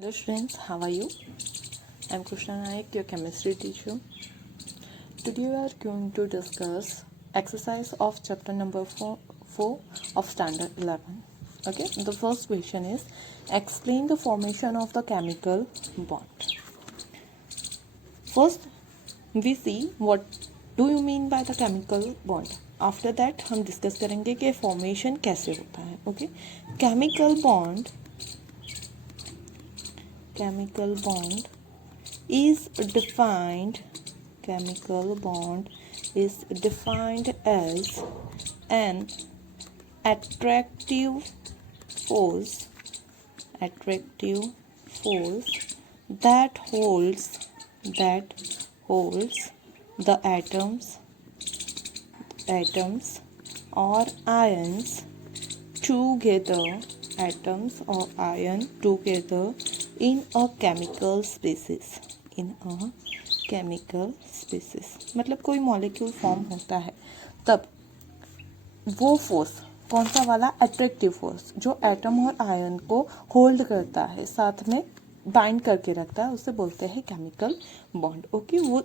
Hello students, how are you? I am Krishna Nayak, your chemistry teacher. Today we are going to discuss exercise of chapter number 4 of standard 11. Okay, the first question is explain the formation of the chemical bond. First, we see what do you mean by the chemical bond. After that हम discuss करेंगे कि formation कैसे होता है. Okay, chemical bond is defined chemical bond is defined as an attractive force that holds the atoms or ions together in a chemical species मतलब कोई molecule form होता है तब वो फोर्स कौन सा वाला अट्रैक्टिव फोर्स जो एटम और आयन को होल्ड करता है साथ में बाइंड करके रखता है उसे बोलते हैं केमिकल बॉन्ड. ओके, वो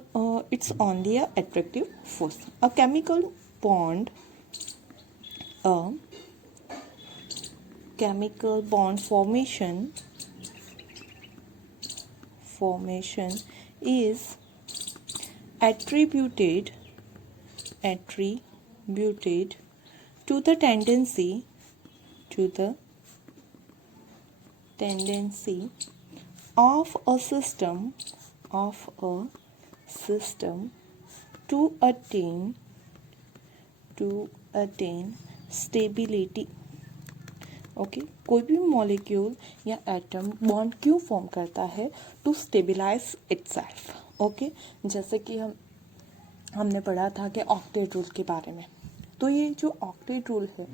it's only a attractive force. A chemical bond formation is attributed to the tendency of a system to attain stability. Okay, कोई भी मॉलिक्यूल या एटम बॉन्ड क्यों फॉर्म करता है? To stabilise itself. ओके, जैसे कि हमने पढ़ा था कि ऑक्टेट रूल के बारे में. तो ये जो ऑक्टेट रूल है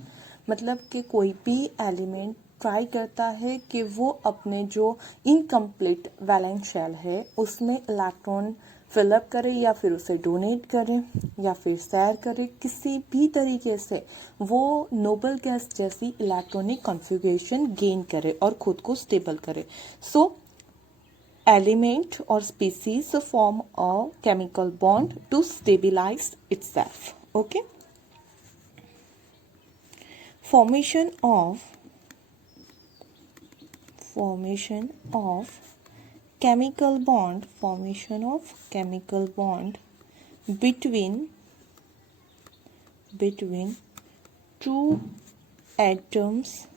मतलब कि कोई भी एलिमेंट ट्राई करता है कि वो अपने जो इनकम्प्लीट वैलेंस शेल है उसमें इलेक्ट्रॉन फिलअप करे या फिर उसे डोनेट करे या फिर शेयर करे. किसी भी तरीके से वो नोबल गैस जैसी इलेक्ट्रॉनिक कॉन्फ़िगरेशन गेन करे और खुद को स्टेबल करे. सो element or species form a chemical bond to stabilize itself. Okay, formation of chemical bond between two atoms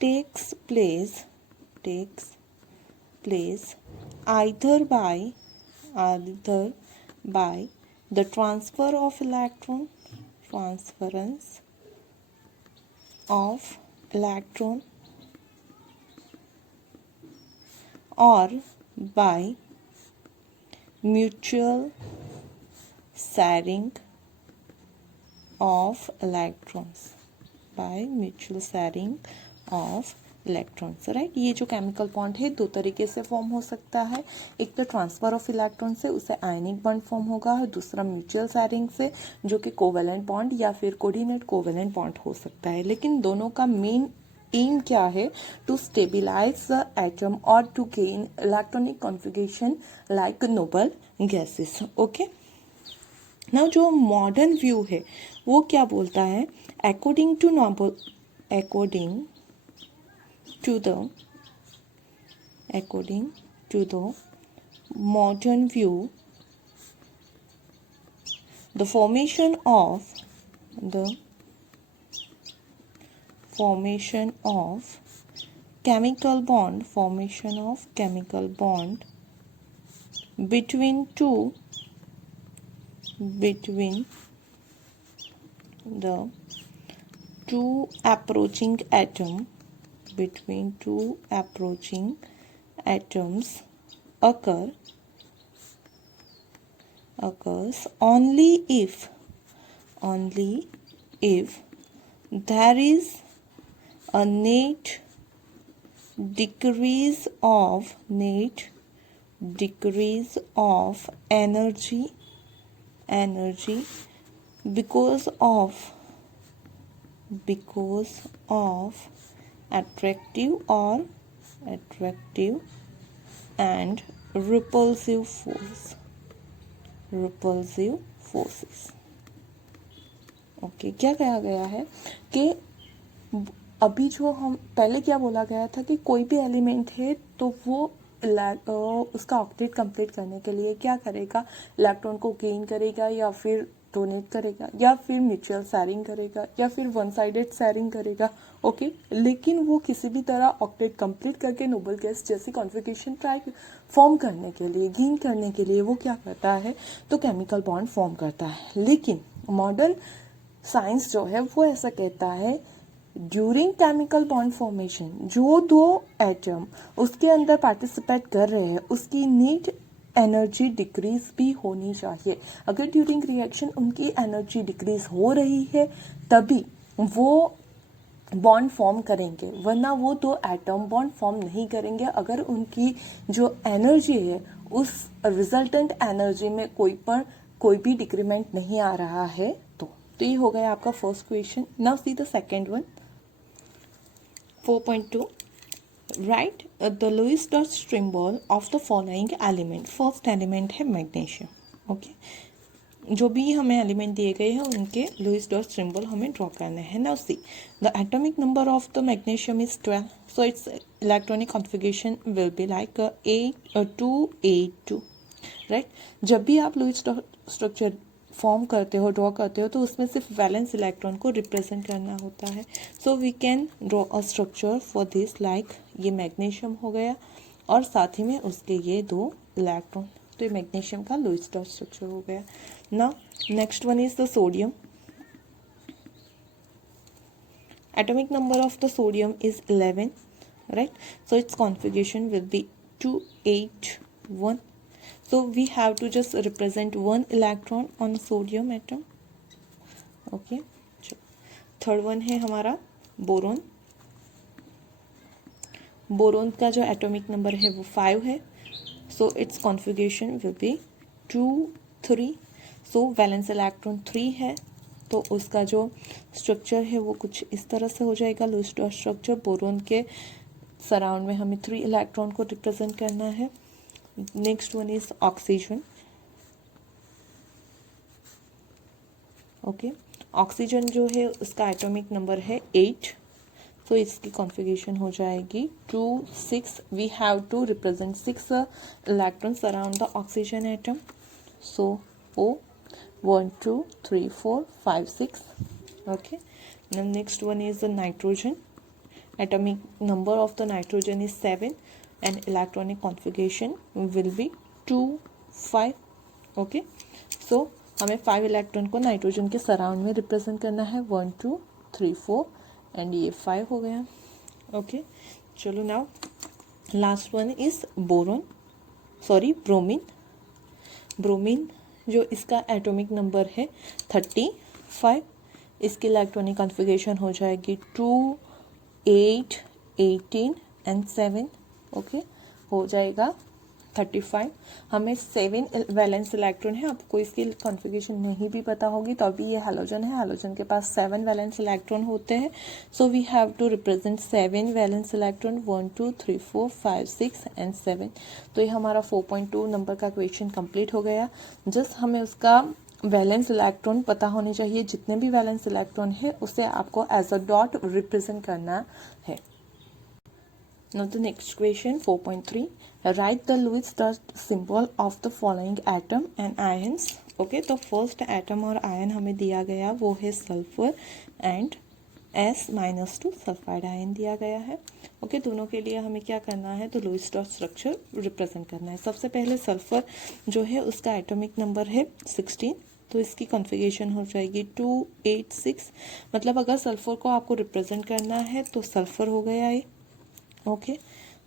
takes place either by the transference of electron or by mutual sharing of electrons. Right. ये जो chemical bond है दो तरीके से form हो सकता है. एक तो ट्रांसफर ऑफ इलेक्ट्रॉन से उसे आयनिक बॉन्ड फॉर्म होगा और दूसरा म्यूचुअल शेयरिंग से जो कि कोवेलेंट बॉन्ड या फिर कोऑर्डिनेट कोवेलेंट बॉन्ड हो सकता है. लेकिन दोनों का मेन एम क्या है? टू स्टेबिलाइज द एटम और to gain electronic configuration like noble gases. Okay, now जो मॉडर्न व्यू है वो क्या बोलता है? According to the modern view, the formation of chemical bond between the two approaching atoms occurs only if there is a net decrease of energy because of attractive and repulsive forces. Okay, क्या कहा गया है कि अभी जो हम पहले क्या बोला गया था कि कोई भी एलिमेंट है तो वो उसका ऑक्टेट कंप्लीट करने के लिए क्या करेगा, इलेक्ट्रॉन को गेन करेगा या फिर डोनेट करेगा या फिर म्यूचुअल शेयरिंग करेगा या फिर वन साइडेड शेयरिंग करेगा. ओके, लेकिन वो किसी भी तरह ऑक्टेट कंप्लीट करके नोबल गैस जैसी कॉन्फ़िगरेशन ट्राई फॉर्म करने के लिए, गेन करने के लिए वो क्या करता है, तो केमिकल बॉन्ड फॉर्म करता है. लेकिन मॉडर्न साइंस जो है वो ऐसा कहता है ड्यूरिंग केमिकल बॉन्ड फॉर्मेशन जो दो एटम उसके अंदर पार्टिसिपेट कर रहे हैं उसकी नीड एनर्जी डिक्रीज भी होनी चाहिए. अगर ड्यूरिंग रिएक्शन उनकी एनर्जी डिक्रीज हो रही है तभी वो बॉन्ड फॉर्म करेंगे, वरना वो दो एटम बॉन्ड फॉर्म नहीं करेंगे अगर उनकी जो एनर्जी है उस रिजल्टेंट एनर्जी में कोई भी डिक्रीमेंट नहीं आ रहा है. तो ये हो गया आपका first question. Now see the second one. 4.2 write the Lewis dots symbol of the following element. First element है मैग्नीशियम. ओके, जो भी हमें एलिमेंट दिए गए हैं उनके लुईस डॉट सिंबल हमें ड्रॉ करना है. Now see the atomic number of the magnesium is 12. So it's electronic configuration will be like 282. Right, जब भी आप लुईस डॉट स्ट्रक्चर फॉर्म करते हो, ड्रॉ करते हो, तो उसमें सिर्फ वैलेंस इलेक्ट्रॉन को रिप्रेजेंट करना होता है. So we can draw a structure for this like ये मैग्नीशियम हो गया और साथ ही में उसके ये दो इलेक्ट्रॉन. तो ये मैग्नीशियम का लुईस डॉट स्ट्रक्चर हो गया. Now next one is the sodium. Atomic number of the sodium is 11. Right, so it's configuration will B 281. So we have to just represent one electron on sodium atom. Okay, third one है हमारा boron. Boron का जो atomic number है वो 5 है. So it's configuration will B 2 3. So valence electron 3 है तो उसका जो स्ट्रक्चर है वो कुछ इस तरह से हो जाएगा. लुईस डॉट स्ट्रक्चर बोरोन के सराउंड में हमें 3 इलेक्ट्रॉन को रिप्रेजेंट करना है. Next one is oxygen. Okay, oxygen जो है उसका एटॉमिक नंबर है 8. तो इसकी कॉन्फ़िगरेशन हो जाएगी 2 6. We have to represent 6 electrons around the oxygen atom. So O 1 2 3 4 5 6. Okay, next one is the nitrogen. Atomic number of the nitrogen is 7 and electronic configuration will be 2 5. Okay, so हमें 5 electron को nitrogen के surround में represent करना है. 1 2 3 4 and ये 5 हो गया. Okay, चलो now last one is bromine. Bromine जो इसका एटॉमिक नंबर है 35. इसकी इलेक्ट्रॉनिक कॉन्फ़िगरेशन हो जाएगी 2 8 18 एंड 7. ओके, हो जाएगा 35. हमें 7 वैलेंस इलेक्ट्रॉन है. आपको इसकी कॉन्फ़िगरेशन नहीं भी पता होगी तो अभी ये हैलोजन है, हैलोजन के पास 7 वैलेंस इलेक्ट्रॉन होते हैं. So we have to represent 7 valence electron 1 2 3 4 5 6 and 7. तो ये हमारा 4.2 नंबर का क्वेश्चन कंप्लीट हो गया. जस्ट हमें उसका वैलेंस इलेक्ट्रॉन पता होने चाहिए. जितने भी वैलेंस इलेक्ट्रॉन है उसे आपको एज अ डॉट रिप्रेजेंट करना है. Now the next question 4.3 write the Lewis dot symbol of the following atom and ions. Okay, तो फर्स्ट एटम और आयन हमें दिया गया वो है sulphur and S-2 sulphide ion दिया गया है. ओके, दोनों के लिए हमें क्या करना है तो लुईस डॉट स्ट्रक्चर रिप्रेजेंट करना है. सबसे पहले सल्फर जो है उसका एटॉमिक नंबर है 16. तो इसकी कॉन्फ़िगरेशन हो जाएगी 2 8 6. मतलब अगर सल्फर को आपको रिप्रेजेंट करना है तो सल्फर हो गया ये. ओके,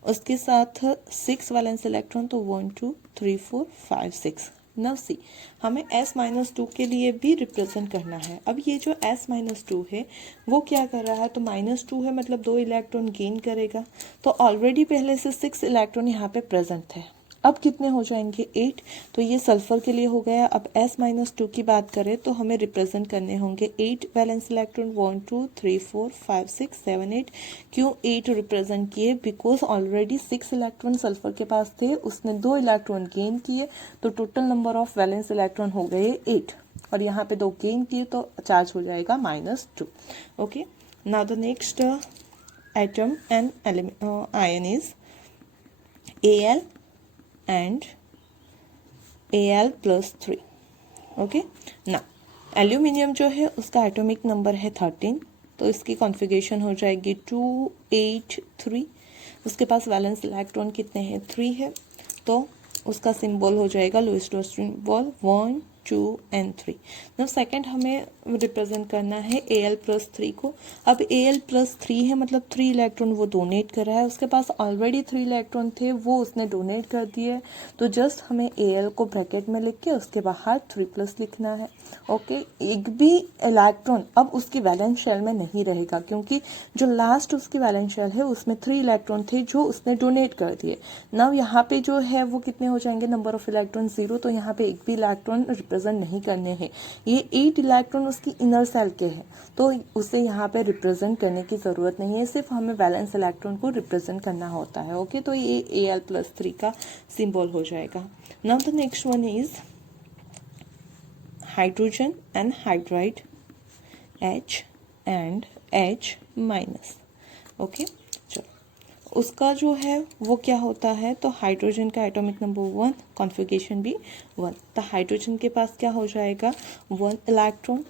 उसके साथ 6 वैलेंस इलेक्ट्रॉन तो 1 2 3 4 5 6. नाउ सी हमें S-2 के लिए भी रिप्रेजेंट करना है. अब ये जो S-2 है वो क्या कर रहा है तो -2 है मतलब 2 इलेक्ट्रॉन गेन करेगा. तो ऑलरेडी पहले से 6 इलेक्ट्रॉन यहाँ पे प्रेजेंट है. अब कितने हो जाएंगे 8, तो ये सल्फर के लिए हो गया। अब S-2 की बात करें तो हमें रिप्रेजेंट करने होंगे 8 वैलेंस इलेक्ट्रॉन, 1 2 3 4 5 6 7 8। क्यों 8 रिप्रेजेंट किए? बिकॉज ऑलरेडी 6 इलेक्ट्रॉन सल्फर के पास थे, उसने 2 इलेक्ट्रॉन गेन किए, तो total number of valence electron हो गए 8, और यहाँ पे 2 गेन किए तो चार्ज हो जाएगा -2। Okay, now the next atom and ion is Al and Al plus 3। Okay, ना एल्यूमिनियम जो है उसका एटॉमिक नंबर है 13, तो इसकी कॉन्फ़िगरेशन हो जाएगी 2 8 3। उसके पास वैलेंस इलेक्ट्रॉन कितने हैं? 3 है, तो उसका सिंबल हो जाएगा lowest symbol 1 2 and 3। Now second हमें रिप्रेजेंट करना है Al+3 को। अब Al+3 है, मतलब 3 इलेक्ट्रॉन वो डोनेट कर रहा है, उसके पास ऑलरेडी 3 इलेक्ट्रॉन थे, वो उसने डोनेट कर दिए, तो जस्ट हमें Al को ब्रैकेट में लिख के उसके बाहर 3+ लिखना है। ओके, एक भी इलेक्ट्रॉन अब उसकी वैलेंस शेल में नहीं रहेगा, क्योंकि जो लास्ट उसकी वैलेंस शेल है उसमें 3 इलेक्ट्रॉन थे जो उसने डोनेट कर दिए। नाउ यहाँ पे जो है वो कितने हो जाएंगे? नंबर ऑफ इलेक्ट्रॉन 0, तो यहाँ पे एक भी इलेक्ट्रॉन रिप्रेजेंट नहीं करने हैं। ये 8 इलेक्ट्रॉन उसकी इनर सेल के हैं, तो उसे यहाँ पे रिप्रेजेंट करने की जरूरत नहीं है, सिर्फ हमें वैलेंस इलेक्ट्रॉन को रिप्रेजेंट करना होता है। ओके, तो ये Al+3 का सिंबल हो जाएगा। Now the next one is hydrogen and hydride H and H-। Okay, चलो उसका जो है वो क्या होता है? तो हाइड्रोजन का एटॉमिक नंबर 1, कॉन्फ़िगरेशन भी 1, तो हाइड्रोजन के पास क्या हो जाएगा? 1 इलेक्ट्रॉन।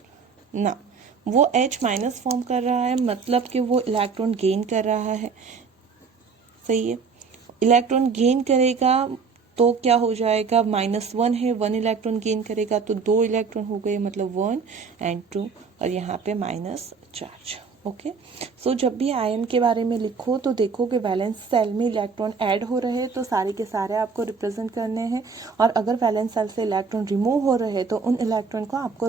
ना, वो H- फॉर्म कर रहा है, मतलब कि वो इलेक्ट्रॉन गेन कर रहा है। सही है, इलेक्ट्रॉन गेन करेगा तो क्या हो जाएगा? -1 है, 1 इलेक्ट्रॉन गेन करेगा तो 2 इलेक्ट्रॉन हो गए, मतलब 1 and 2, और यहाँ पे माइनस चार्ज। ओके, सो जब भी आयन के बारे में लिखो तो देखो कि वैलेंस सेल में इलेक्ट्रॉन ऐड हो रहे हैं तो सारे के सारे आपको रिप्रेजेंट करने हैं, और अगर वैलेंस सेल से इलेक्ट्रॉन रिमूव हो रहे हैं तो उन इलेक्ट्रॉन को आपको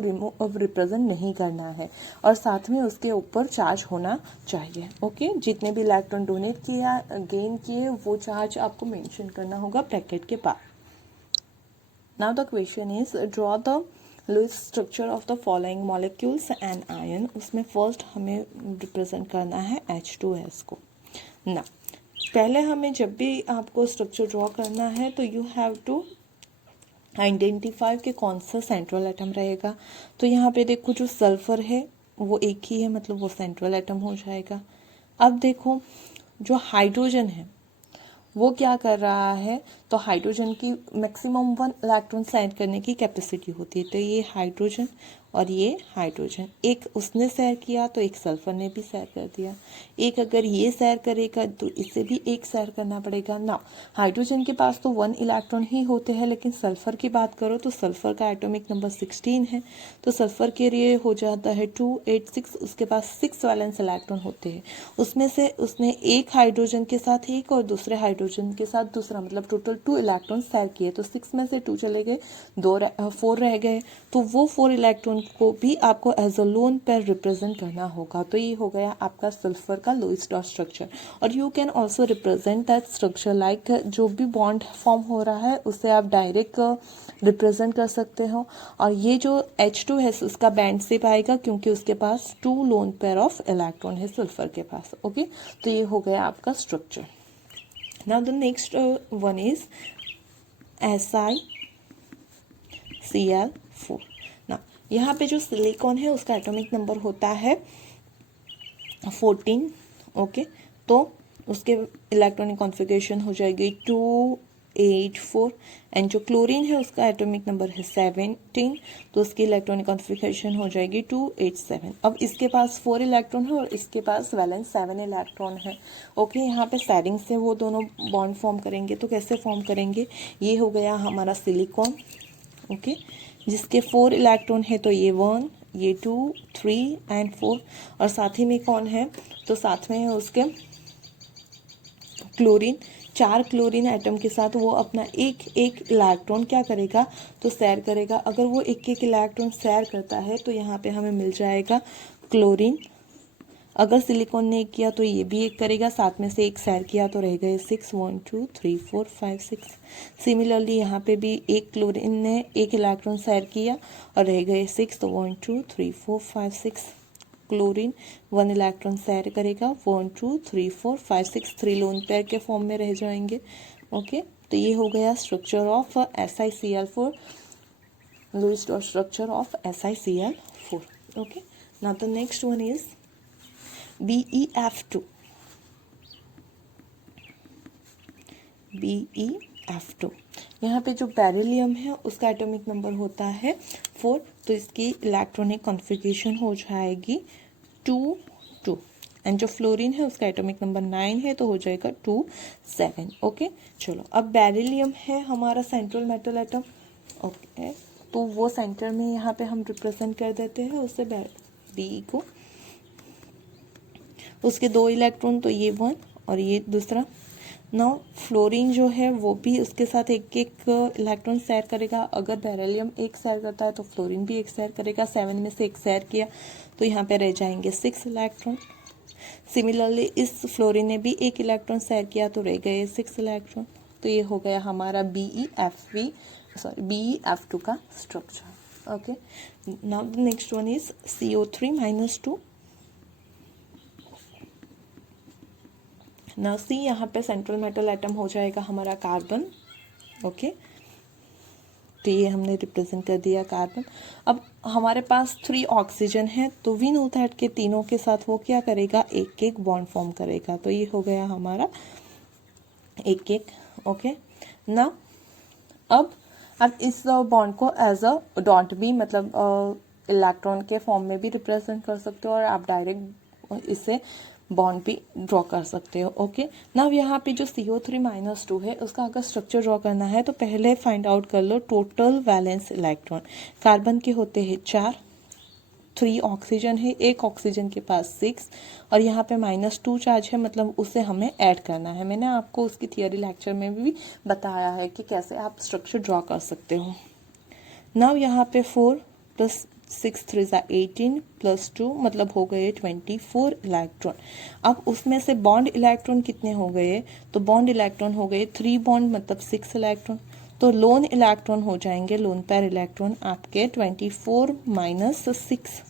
रिप्रेजेंट नहीं करना है, और साथ में उसके ऊपर चार्ज होना चाहिए। ओके, जितने भी इलेक्ट्रॉन डोनेट किया, गेन किए, वो चार्ज आपको मेंशन करना होगा ब्रैकेट के पास। Now the question is draw the Lewis structure of the following molecules and ion. उसमें फर्स्ट हमें रिप्रेजेंट करना है H2S को। ना, पहले हमें जब भी आपको स्ट्रक्चर ड्रॉ करना है तो यू हैव टू आइडेंटिफाई कि कौन सा सेंट्रल एटम रहेगा। तो यहाँ पे देखो जो सल्फर है वो एक ही है, मतलब वो सेंट्रल एटम हो जाएगा। अब देखो जो हाइड्रोजन है वो क्या कर रहा है? तो हाइड्रोजन की मैक्सिमम 1 इलेक्ट्रॉन शेयर करने की कैपेसिटी होती है, तो ये हाइड्रोजन और ये हाइड्रोजन, एक उसने शेयर किया तो एक सल्फर ने भी शेयर कर दिया। एक अगर ये शेयर करेगा तो इसे भी एक शेयर करना पड़ेगा ना। हाइड्रोजन के पास तो 1 इलेक्ट्रॉन ही होते हैं, लेकिन सल्फर की बात करो तो सल्फर का एटॉमिक नंबर 16 है, तो सल्फर के लिए हो जाता है 2 8 6। उसके पास 6 वैलेंस इलेक्ट्रॉन होते हैं, उसमें से उसने एक हाइड्रोजन के साथ एक और दूसरे हाइड्रोजन के साथ दूसरा, मतलब टोटल 2 इलेक्ट्रॉन शेयर किए, तो 6 में से 2 चले गए, 4 रह गए, तो वो 4 इलेक्ट्रॉन को भी आपको as a lone pair represent करना होगा। तो ये हो गया आपका सल्फर का लोएस्ट डॉट स्ट्रक्चर। और you can also represent that structure like जो भी बॉन्ड फॉर्म हो रहा है उसे आप डायरेक्ट रिप्रेजेंट कर सकते हो। और ये जो H2 है उसका बैंड शेप आएगा क्योंकि उसके पास 2 लोन पेयर ऑफ इलेक्ट्रॉन है सल्फर के पास। ओके, तो ये हो गया आपका structure. Now the next one is SiCl4। ना, यहाँ पे जो सिलिकॉन है उसका एटॉमिक नंबर होता है 14। ओके, तो उसके इलेक्ट्रॉनिक कॉन्फ़िगरेशन हो जाएगी 2 8 4, एंड जो क्लोरीन है उसका एटॉमिक नंबर है 17, तो उसकी इलेक्ट्रॉनिक कॉन्फ़िगरेशन हो जाएगी 2 8 7। अब इसके पास 4 इलेक्ट्रॉन है और इसके पास वैलेंस 7 इलेक्ट्रॉन है। ओके, यहाँ पे शेयरिंग से वो दोनों बॉन्ड फॉर्म करेंगे, तो कैसे फॉर्म करेंगे? ये हो गया हमारा सिलिकॉन। ओके, जिसके 4 इलेक्ट्रॉन है, तो ये 1 ये 2 3 एंड 4, और साथ ही में कौन है? तो साथ में है उसके क्लोरीन। 4 क्लोरीन एटम के साथ वो अपना एक एक इलेक्ट्रॉन क्या करेगा? तो शेयर करेगा। अगर वो एक एक इलेक्ट्रॉन शेयर करता है तो यहाँ पे हमें मिल जाएगा क्लोरीन। अगर सिलिकॉन ने एक किया तो ये भी एक करेगा, साथ में से एक सैर किया तो रह गए 6, 1 2 3 4 5 6। सिमिलरली यहाँ पे भी एक क्लोरीन ने एक इलेक्ट्रॉन सैर किया और रह गए 6, तो 1 2 3 4 5 6। क्लोरीन 1 इलेक्ट्रॉन सैर करेगा, 1 2 3 4 5 6, 3 लोन पेयर के फॉर्म में रह जाएंगे। ओके, तो ये हो गया structure of SiCl4, Lewis dot structure of SiCl4. Okay, now the next one is BeF2. BeF2, यहाँ पे जो बेरिलियम है उसका एटॉमिक नंबर होता है 4, तो इसकी इलेक्ट्रॉनिक कॉन्फ़िगरेशन हो जाएगी 2 2, एंड जो फ्लोरीन है उसका एटॉमिक नंबर 9 है, तो हो जाएगा 2 7। ओके, चलो अब बेरिलियम है हमारा सेंट्रल मेटल एटम। ओके, तो वो सेंटर में यहाँ पे हम रिप्रेजेंट कर देते हैं उससे बी को, उसके 2 इलेक्ट्रॉन, तो ये 1 और ये दूसरा। नाउ फ्लोरीन जो है वो भी उसके साथ एक एक इलेक्ट्रॉन शेयर करेगा। अगर बेरिलियम एक शेयर करता है तो फ्लोरीन भी एक शेयर करेगा। 7 में से एक शेयर किया तो यहाँ पे रह जाएंगे 6 इलेक्ट्रॉन। सिमिलरली इस फ्लोरीन ने भी एक इलेक्ट्रॉन शेयर किया तो रह गए 6 इलेक्ट्रॉन। तो ये हो गया हमारा BeF2 का structure. Okay, now the next one is CO3-2। Now see, यहाँ पे सेंट्रल मेटल एटम हो जाएगा हमारा कार्बन। ओके, तो ये हमने रिप्रेजेंट कर दिया कार्बन। अब हमारे पास 3 ऑक्सीजन है, तो वी नो दैट के तीनों के साथ वो क्या करेगा, एक एक बॉन्ड फॉर्म करेगा। तो ये हो गया हमारा एक एक। ओके, ना अब इस बॉन्ड को एज अ डॉट भी, मतलब इलेक्ट्रॉन के फॉर्म में भी रिप्रेजेंट कर सकते हो, और आप डायरेक्ट इसे बॉन्ड भी ड्रॉ कर सकते हो। ओके, नाउ यहाँ पे जो CO3-2 है उसका अगर स्ट्रक्चर ड्रॉ करना है तो पहले फाइंड आउट कर लो टोटल वैलेंस इलेक्ट्रॉन। कार्बन के होते हैं 4, 3 ऑक्सीजन है, एक ऑक्सीजन के पास 6, और यहाँ पे -2 चार्ज है, मतलब उसे हमें ऐड करना है। मैंने आपको उसकी थियरी लेक्चर में भी बताया है कि कैसे आप स्ट्रक्चर ड्रॉ कर सकते हो। नाउ यहाँ पे 4 + 6 3 18 + 2 मतलब हो गए 24 इलेक्ट्रॉन। अब उसमें से बॉन्ड इलेक्ट्रॉन कितने हो गए, तो बॉन्ड इलेक्ट्रॉन हो गए 3 बॉन्ड मतलब 6 इलेक्ट्रॉन। तो लोन इलेक्ट्रॉन हो जाएंगे, लोन पेयर इलेक्ट्रॉन आपके 24 - 6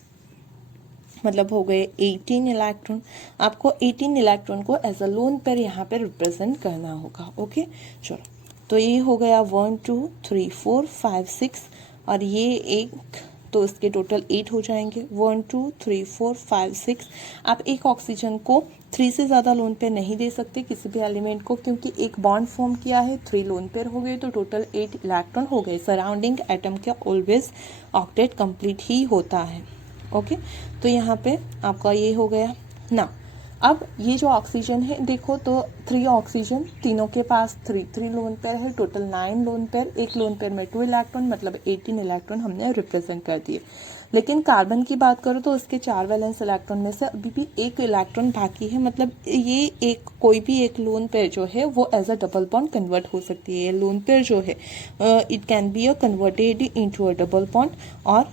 मतलब हो गए 18 इलेक्ट्रॉन। आपको 18 इलेक्ट्रॉन को एज अ लोन पेयर यहाँ पे रिप्रेजेंट करना होगा। ओके, चलो, तो ये हो गया 1 2 3 4 5 6, और ये एक, तो इसके टोटल 8 हो जाएंगे। 1 2 3 4 5 6। आप एक ऑक्सीजन को 3 से ज़्यादा लोन पेयर नहीं दे सकते किसी भी एलिमेंट को, क्योंकि एक बॉन्ड फॉर्म किया है, 3 लोन पेयर हो गए, तो टोटल 8 इलेक्ट्रॉन हो गए। सराउंडिंग एटम का ऑलवेज ऑक्टेट कंप्लीट ही होता है। ओके, तो यहाँ पे आपका ये हो गया ना। अब ये जो ऑक्सीजन है देखो, तो 3 ऑक्सीजन, तीनों के पास 3 लोन पेयर है, टोटल 9 लोन पेयर। एक लोन पेयर में 2 इलेक्ट्रॉन मतलब 18 इलेक्ट्रॉन हमने रिप्रेजेंट कर दिए। लेकिन कार्बन की बात करो तो उसके 4 वैलेंस इलेक्ट्रॉन में से अभी भी एक इलेक्ट्रॉन बाकी है, मतलब ये एक कोई भी एक लोन पेयर जो है वो as a double bond convert हो सकती है। लोन पेयर जो है it can be a converted into a double bond और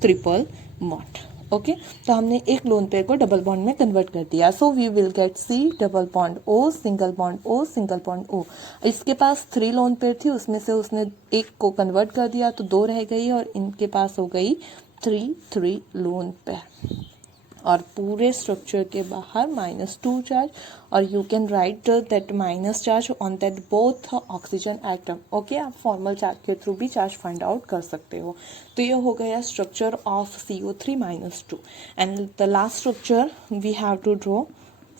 ट्रिपल बॉन्ड। ओके, तो हमने एक लोन पेयर को डबल बॉन्ड में कन्वर्ट कर दिया। So we will get C double bond O single bond O single bond O। इसके पास 3 lone pair थी, उसमें से उसने एक को कन्वर्ट कर दिया तो 2 रह गई, और इनके पास हो गई 3 लोन पेयर। और पूरे स्ट्रक्चर के बाहर -2 चार्ज, और you can write that minus charge on that both oxygen atom. Okay, आप फॉर्मल चार्ज के थ्रू भी चार्ज फाइंड आउट कर सकते हो। तो ये हो गया structure of CO3-2। And the last structure we have to draw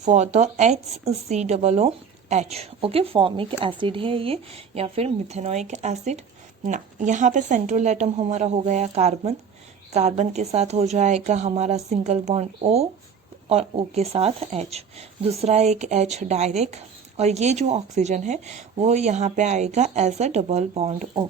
for the HCOOH। Okay, formic acid है ये या फिर मिथेनोइक एसिड ना। यहाँ पे सेंट्रल एटम हमारा हो गया कार्बन। कार्बन के साथ हो जाएगा हमारा सिंगल बॉन्ड O, और O के साथ H, दूसरा एक H डायरेक्ट, और ये जो ऑक्सीजन है वो यहाँ पे आएगा as a double bond O।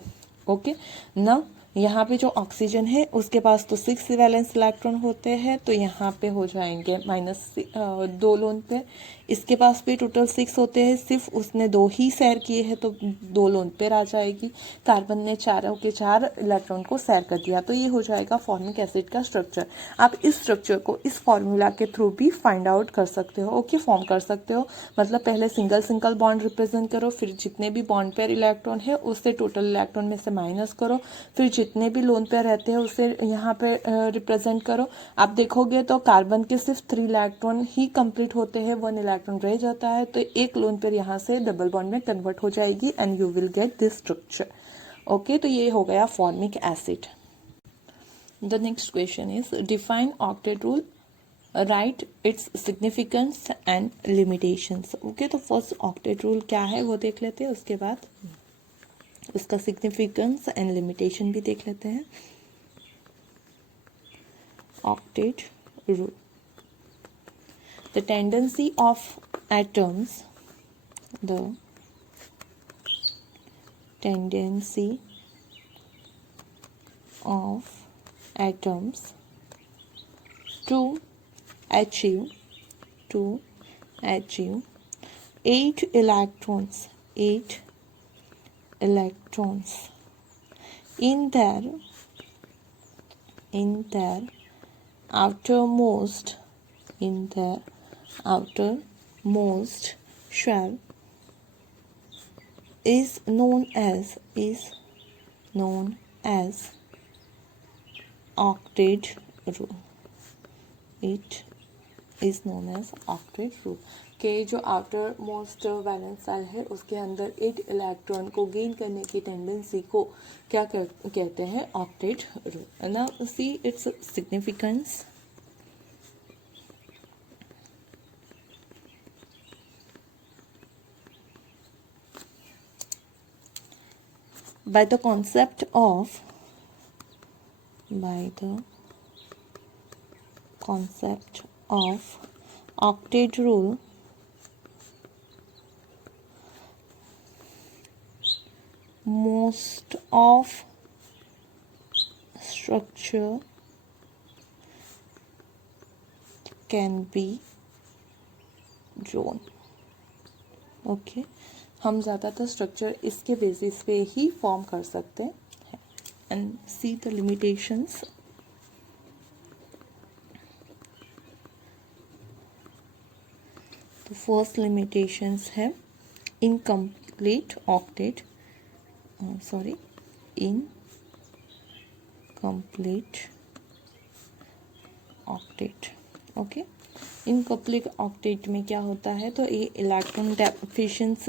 Okay, now यहाँ पे जो ऑक्सीजन है उसके पास तो 6 वैलेंस इलेक्ट्रॉन होते हैं, तो यहाँ पे हो जाएंगे -2 लोन पेयर। इसके पास भी टोटल 6 होते हैं, सिर्फ उसने 2 ही शेयर किए हैं तो 2 लोन पेयर आ जाएगी। कार्बन ने चारों के 4 इलेक्ट्रॉन को शेयर कर दिया, तो ये हो जाएगा फॉर्मिक एसिड का स्ट्रक्चर। आप इस स्ट्रक्चर को इस फॉर्मूला के थ्रू भी फाइंड आउट कर सकते हो, ओके, फॉर्म कर सकते हो। मतलब पहले सिंगल सिंगल बॉन्ड रिप्रेजेंट करो, फिर जितने भी बॉन्ड पेयर इलेक्ट्रॉन है उससे टोटल इलेक्ट्रॉन में से माइनस करो, फिर जितने भी लोन पेयर रहते हैं उसे यहाँ पे रिप्रेजेंट करो। आप देखोगे तो कार्बन के सिर्फ 3 इलेक्ट्रॉन ही कंप्लीट होते हैं, 1 इलेक्ट्रॉन रह जाता है, तो एक लोन पेयर यहाँ से डबल बॉन्ड में कन्वर्ट हो जाएगी and you will get this structure. Okay, तो ये हो गया formic acid. The next question is define octet rule, right its significance and limitations. Okay, तो फर्स्ट ऑक्टेट रूल क्या है वो देख लेते हैं, उसके बाद उसका सिग्निफिकेंस एंड लिमिटेशन भी देख लेते हैं। Octet rule, the tendency of atoms, the tendency of atoms to achieve 8 electrons in their outermost shell is known as octet rule. It is known as octet rule के जो outer most valence shell है उसके अंदर 8 electron को gain करने की tendency को क्या कहते हैं, octet rule. Now see its significance. by the concept of octet rule, most of structure can be drawn. Okay, हम ज़्यादातर स्ट्रक्चर इसके बेसिस पे ही फॉर्म कर सकते हैं। And see the limitations. तो फर्स्ट लिमिटेशंस है incomplete octet, incomplete octet. Okay, incomplete octet में क्या होता है, तो ये इलेक्ट्रॉन डेफिशिएंस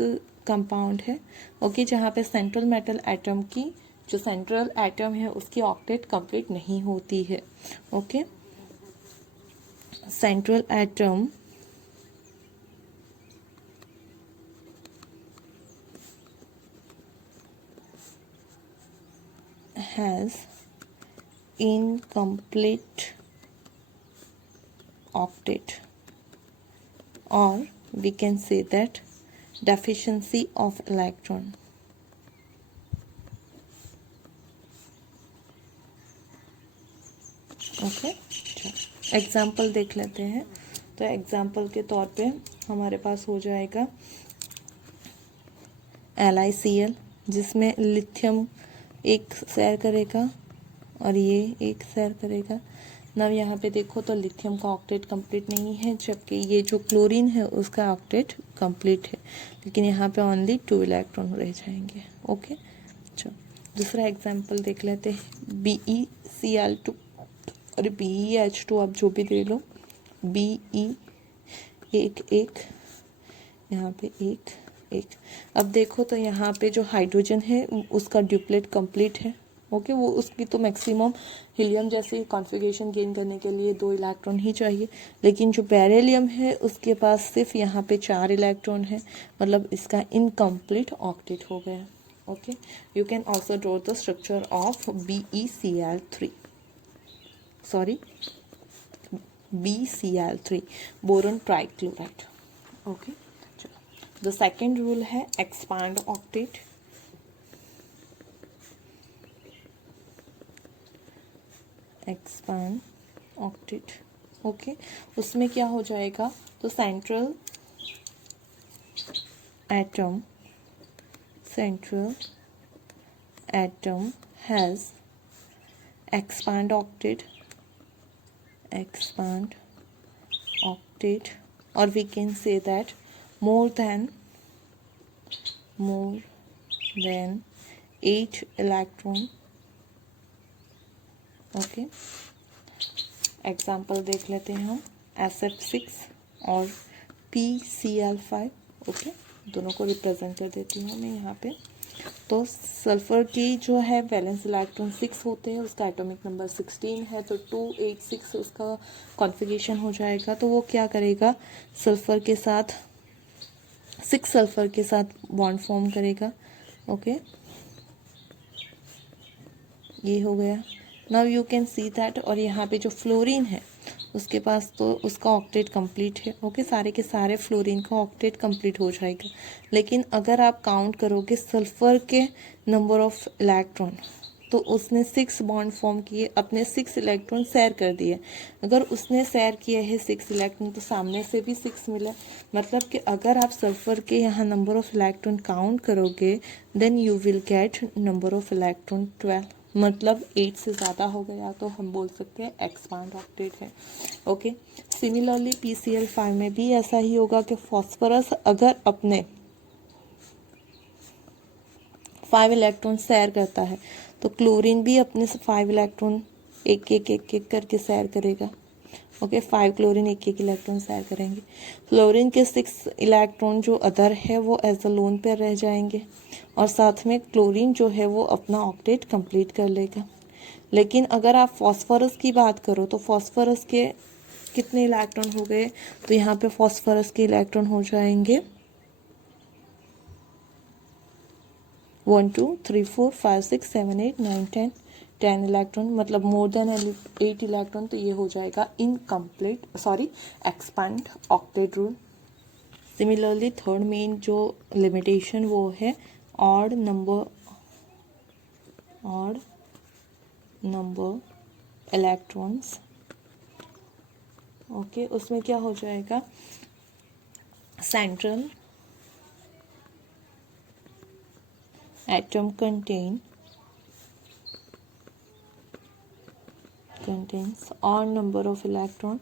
कंपाउंड है। ओके, जहाँ पे सेंट्रल मेटल एटम की जो सेंट्रल एटम है उसकी ऑक्टेट कंप्लीट नहीं होती है। Okay, central atom has incomplete octet, or we can say that deficiency of electron. Okay, example देख लेते हैं। तो एग्जाम्पल के तौर पे हमारे पास हो जाएगा LiCl, जिसमें लिथियम एक शेयर करेगा और ये एक शेयर करेगा। नव यहाँ पे देखो तो लिथियम का ऑक्टेट कंप्लीट नहीं है, जबकि ये जो क्लोरीन है उसका ऑक्टेट कंप्लीट है, लेकिन यहाँ पे ओनली 2 इलेक्ट्रॉन रह जाएंगे। ओके, चलो दूसरा एग्जांपल देख लेते हैं। BeCl2 और BeH2, आप जो भी दे लो, Be एक यहाँ पे एक। अब देखो तो यहाँ पे जो हाइड्रोजन है उसका ड्यूप्लेट कंप्लीट है। ओके, वो उसकी तो मैक्सिमम हीलियम जैसी कॉन्फ़िगरेशन गेन करने के लिए 2 इलेक्ट्रॉन ही चाहिए, लेकिन जो बेरिलियम है उसके पास सिर्फ यहाँ पे 4 इलेक्ट्रॉन है, मतलब इसका इनकम्प्लीट ऑक्टेट हो गया। Okay, you can also draw the structure of BeCl3, boron trichloride. Okay, the second rule है expand octet. Expand octet. Okay, उसमें क्या हो जाएगा, तो central atom has expand octet or we can say that more than 8 electron। Okay, example देख लेते हैं हम, SF6 और PCl5। ओके, दोनों को रिप्रेजेंट कर देती हूँ मैं यहाँ पे। तो सल्फर की जो है वैलेंस इलेक्ट्रॉन 6 होते हैं, उसका एटॉमिक नंबर 16 है, तो 286 उसका कॉन्फ़िगरेशन हो जाएगा। तो वो क्या करेगा, सल्फर के साथ 6 सल्फर के साथ बॉन्ड फॉर्म करेगा। ओके, ये हो गया। Now you can see that, और यहाँ पे जो फ्लोरीन है उसके पास तो उसका ऑक्टेट कंप्लीट है। ओके, सारे के सारे फ्लोरीन का ऑक्टेट कंप्लीट हो जाएगा। लेकिन अगर आप काउंट करोगे सल्फर के नंबर ऑफ इलेक्ट्रॉन, तो उसने 6 बॉन्ड फॉर्म किए, अपने 6 इलेक्ट्रॉन शेयर कर दिए। अगर उसने शेयर किए है 6 इलेक्ट्रॉन, तो सामने से भी 6 मिला। मतलब कि अगर आप सल्फर के यहाँ नंबर ऑफ इलेक्ट्रॉन काउंट करोगे, then you will get number of electron 12। मतलब 8 से ज़्यादा हो गया तो हम बोल सकते हैं एक्सपांड ऑक्टेट है। ओके, सिमिलरली PCl5 में भी ऐसा ही होगा कि फॉस्फोरस अगर अपने 5 इलेक्ट्रॉन शेयर करता है, तो क्लोरीन भी अपने 5 इलेक्ट्रॉन एक एक करके शेयर करेगा। ओके, 5 क्लोरीन एक इलेक्ट्रॉन शेयर करेंगे। फ्लोरीन के 6 इलेक्ट्रॉन जो अदर है वो एज अ लोन पेयर रह जाएंगे, और साथ में क्लोरीन जो है वो अपना ऑक्टेट कंप्लीट कर लेगा। लेकिन अगर आप फॉस्फोरस की बात करो, तो फॉस्फोरस के कितने इलेक्ट्रॉन हो गए, तो यहाँ पे फॉस्फोरस के इलेक्ट्रॉन हो जाएंगे 1 2 3 4 5 6 7 8 9 10 इलेक्ट्रॉन, मतलब मोर देन 8 इलेक्ट्रॉन। तो ये हो जाएगा incomplete, sorry, expand octet rule. Similarly third main जो लिमिटेशन वो है ऑड नंबर इलेक्ट्रॉन्स। ओके, उसमें क्या हो जाएगा, central atom contains odd number of electron।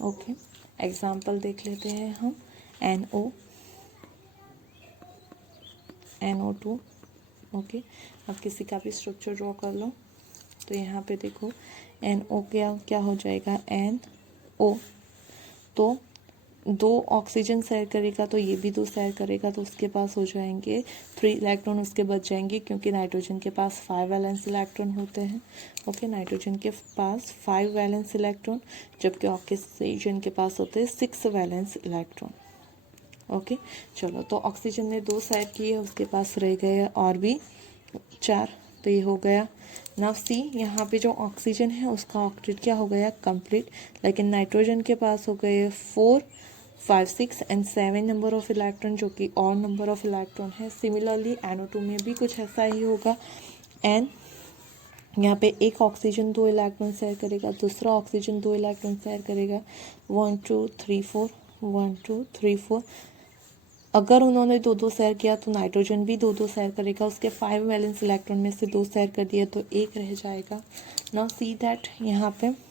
Okay, example देख लेते हैं हम, NO2। ओके, अब किसी का भी स्ट्रक्चर ड्रॉ कर लो। तो यहाँ पे देखो NO क्या हो जाएगा, NO, तो 2 ऑक्सीजन शेयर करेगा, तो ये भी 2 शेयर करेगा, तो उसके पास हो जाएंगे 3 इलेक्ट्रॉन उसके बच जाएंगे, क्योंकि नाइट्रोजन के पास 5 वैलेंस इलेक्ट्रॉन होते हैं। ओके, नाइट्रोजन के पास 5 वैलेंस इलेक्ट्रॉन, जबकि ऑक्सीजन के पास होते हैं 6 वैलेंस इलेक्ट्रॉन। ओके, चलो, तो ऑक्सीजन ने 2 शेयर किए, उसके पास रह गए और भी 4, तो ये हो गया। नाउ सी, यहाँ पे जो ऑक्सीजन है उसका ऑक्टेट क्या हो गया, कंप्लीट। लेकिन नाइट्रोजन के पास हो गए 4 5 6 एंड 7 नंबर ऑफ इलेक्ट्रॉन, जो कि और नंबर ऑफ इलेक्ट्रॉन है। सिमिलरली NO2 में भी कुछ ऐसा ही होगा। एंड यहाँ पे एक ऑक्सीजन 2 इलेक्ट्रॉन शेयर करेगा, दूसरा ऑक्सीजन 2 इलेक्ट्रॉन शेयर करेगा, 1 2 3 4 1 2 3 4। अगर उन्होंने 2 शेयर किया, तो नाइट्रोजन भी 2 शेयर करेगा, उसके 5 वैलेंस इलेक्ट्रॉन में से 2 शेयर कर दिया, तो 1 रह जाएगा। नाउ सी दैट, यहाँ पे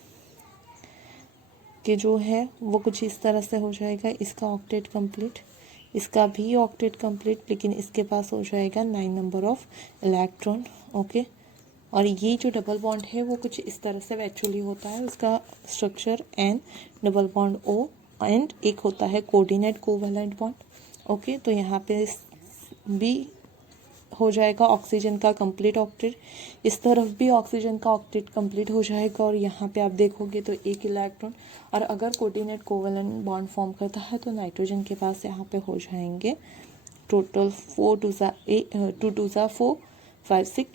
कि जो है वो कुछ इस तरह से हो जाएगा, इसका ऑक्टेट कंप्लीट, इसका भी ऑक्टेट कंप्लीट, लेकिन इसके पास हो जाएगा 9 नंबर ऑफ इलेक्ट्रॉन। ओके, और ये जो डबल बॉन्ड है वो कुछ इस तरह से एक्चुअली होता है, उसका structure N double bond O, and एक होता है कोऑर्डिनेट कोवैलेंट बॉन्ड। ओके, तो यहाँ पे भी हो जाएगा ऑक्सीजन का कंप्लीट ऑक्टेट, इस तरफ भी ऑक्सीजन का ऑक्टेट कंप्लीट हो जाएगा, और यहाँ पे आप देखोगे तो 1 इलेक्ट्रॉन। और अगर कोऑर्डिनेट कोवैलेंट बॉन्ड फॉर्म करता है, तो नाइट्रोजन के पास यहाँ पे हो जाएंगे टोटल 4 2 2 4 5 6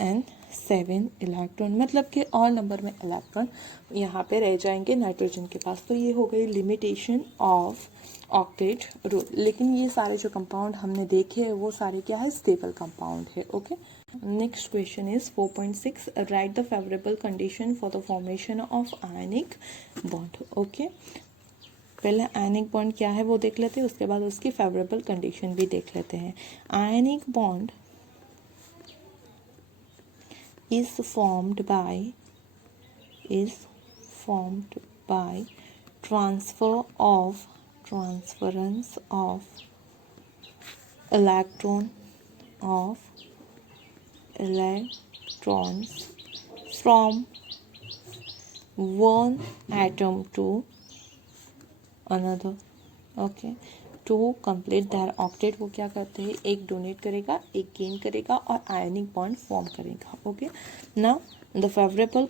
एंड 7 इलेक्ट्रॉन, मतलब कि और नंबर में इलेक्ट्रॉन यहाँ पे रह जाएंगे नाइट्रोजन के पास। तो ये हो गई लिमिटेशन ऑफ ऑक्टेट रूल। लेकिन ये सारे जो कंपाउंड हमने देखे हैं वो सारे क्या है, स्टेबल कंपाउंड है। Okay. Next question is 4.6. Write the favorable condition for the formation of ionic bond. Okay, पहले आयनिक बॉन्ड क्या है वो देख लेते हैं, उसके बाद उसकी फेवरेबल कंडीशन भी देख लेते हैं. Ionic bond is formed by transference of electrons from one atom to another. Okay, to complete that octet वो क्या करते हैं, एक डोनेट करेगा, एक गेन करेगा और आयनिक बॉन्ड फॉर्म करेगा. Okay, now the favourable